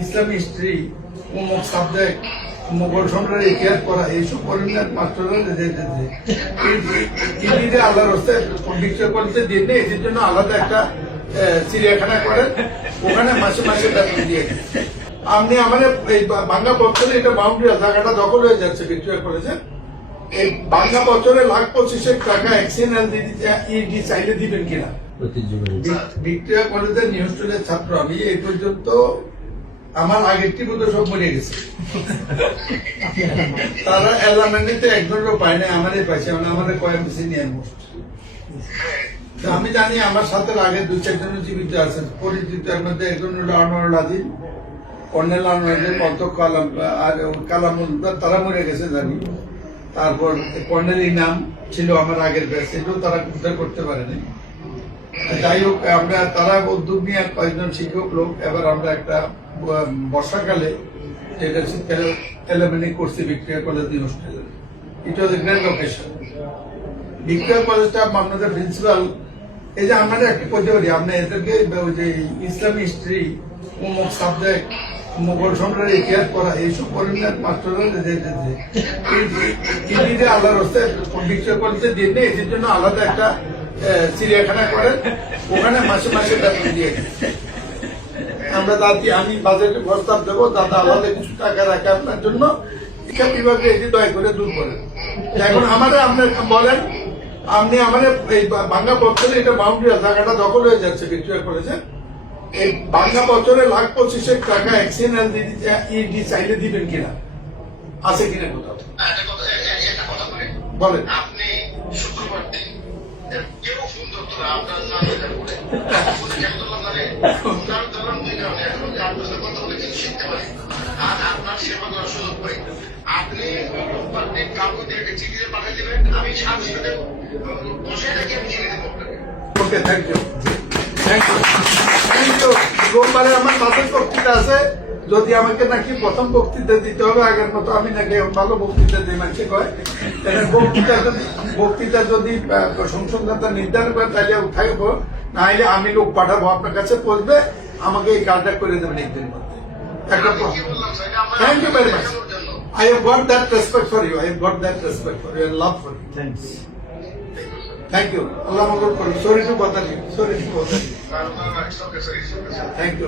ইসলাম history, অমুক subject, Mughal সম্রাটের ইতিহাস পড়া, এইসব পরিমাণ মাস্টাররা দিদিতে আল্লাহর রাস্তায় বিক্রয় করতে দিন নেই, এটির জন্য আলাদা একটা চিড়িয়াখানা করেন, ওখানে মাসে মাসে বেতন দিয়ে দেন। আপনি আমাদের এই বাংলা বছরে এটা বাউন্ডারি জায়গাটা দখল হয়ে যাচ্ছে, বিক্রয় করেছেন। এই বাংলা বছরে $1,25,000 এক্সিএনএল ইডি চাইলে দিবেন কিনা? বিক্রয় কলেজের নিউজ টোলের ছাত্র আমি, এই পর্যন্ত আমার আগের টিপুতো সব মরে গেছে। তারা এলামেন্টিতে একজনও পায় না, আমারই পাইছে, আমাদের কয়েক সিনিয়র মোস্ট। আমি জানি আমার সাথে আগে 2-4 জন জীবিত আছেন পরিচিত, এর মধ্যে একজন হল আনোয়ারুল আজিম, কর্নেল আনোয়ার, কালামুল, তারা মরে গেছে জানি। তারপর কর্নেল ইনাম ছিল আমার আগের ব্যাচ, সেটাও তারা উদ্ধার করতে পারেনি। যাই হোক, আমরা তারা উদ্যোগ নিয়ে কয়েকজন শিক্ষক লোক, এবার আমরা একটা বর্ষাকালে যেটা শীতকালে এলিমিনেট করছি বিক্রিয়া কলেজ হোস্টেলে। ইট ওয়াজ এ গ্রেট লোকেশন। বিক্রিয়া কলেজটা আপনাদের প্রিন্সিপাল, এই যে আমাদের একটা করতে পারি, আমরা এদেরকে ওই যে ইসলাম হিস্ট্রি, অমুক সাবজেক্ট, মোগল সম্রাটের ইতিহাস পড়া, এইসব পরিমাণ মাস্টাররা দিদিতে আল্লাহর রাস্তায় বিক্রয় করতে দিন নেই, এটির জন্য আলাদা একটা চিড়িয়াখানা করেন, ওখানে মাসে মাসে বেতন দিয়ে দেন। আমরা দাদি, আমি বাজেটে প্রস্তাব দেবো, দাদা আলাদা কিছু টাকা রাখে আপনার জন্য, শিক্ষা বিভাগে এটি দয়া করে দূর করেন। এখন আমাদের আপনার বলেন, আপনি আমাদের এই বাংলা বছরে এটা বাউন্ডারি জায়গাটা দখল হয়ে যাচ্ছে, বিক্রয় করেছেন। এই বাংলা বছরে $1,25,000 এক্সিএনএল ইডি চাইলে দিবেন কিনা? আছে কিনা কোথাও? বলেন। আপনি শুক্রবার দিন কেউ ফোন ধরতো না, আপনার নাম এটা বলে আপনার সাথে কথা বলে কিছু শিখতে পারি আর আপনার সেবা করার সুযোগ পাই। আপনি রোববার দিন কাউকে দিয়ে চিঠিতে পাঠিয়ে দেবেন, আমি সাথে দেবো, বসে থাকি, আমি চিঠি দেবো আপনাকে। Okay, thank you, thank you, thank you. রোববারে আমার মাসের বক্তৃতা আছে, যদি আমাকে নাকি প্রথম বক্তৃতা দিতে হবে আগের মতো, আমি নাকি ভালো বক্তৃতা দিই, মানুষে কয় বক্তৃতা যদি সংসদদাতা নির্ধারণ করে তাহলে থাকবো, না হলে আমি লোক পাঠাবো আপনার কাছে, পৌঁছবে, আমাকে এই কাজটা করে দেবেন একদিন মধ্যে। Thank you very much. I have got that respect for you. I have got that respect for you and love for you. Thanks. Thank you. Allah Mangol for you. Sorry to bother you. Sorry to bother you. It's okay, sir. It's okay, sir. Thank you.